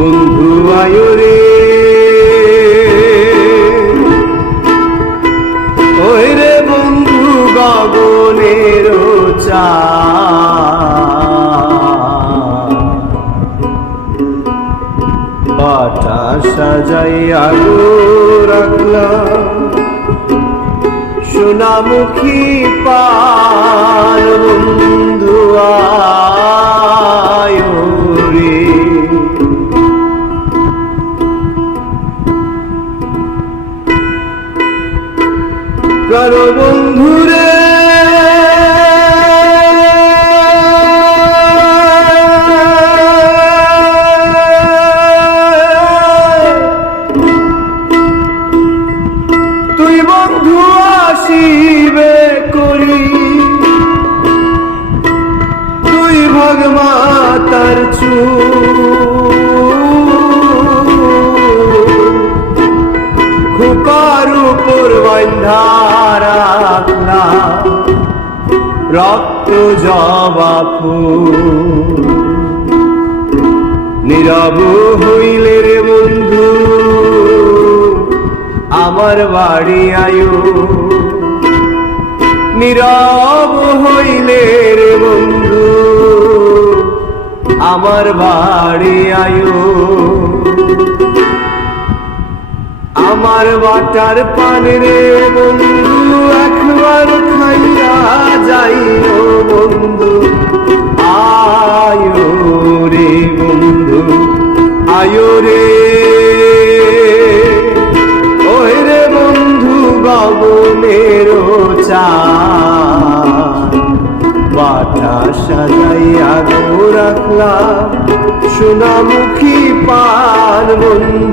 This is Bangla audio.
বন্ধু আয়ো রে, ওই রে বন্ধু গগনের পাটা সাজাইয়া গো রাখলাম সোনামুখী পাল, বন্ধু আয়ো রে। কারো বন্ধুরে তুই বন্ধু আসিবে করি, তুই ভগমাতার খুকার উপর বান্ধা রাখলা রক্ত জবা ফুল, নীরব হইলে রে বন্ধু আমার বাড়ি আয়ো, নীরব হইলে রে বন্ধু আমার বাড়ি আয়ো। আমার বাটার পান রে বন্ধু একবার খাইয়া যাইও বন্ধু আয়ো রে, বন্ধু আয়ো রে, ওই রে বন্ধু গগনের বাটা সাজাইয়া গো রাখলাম সোনামুখী পান, বন্ধু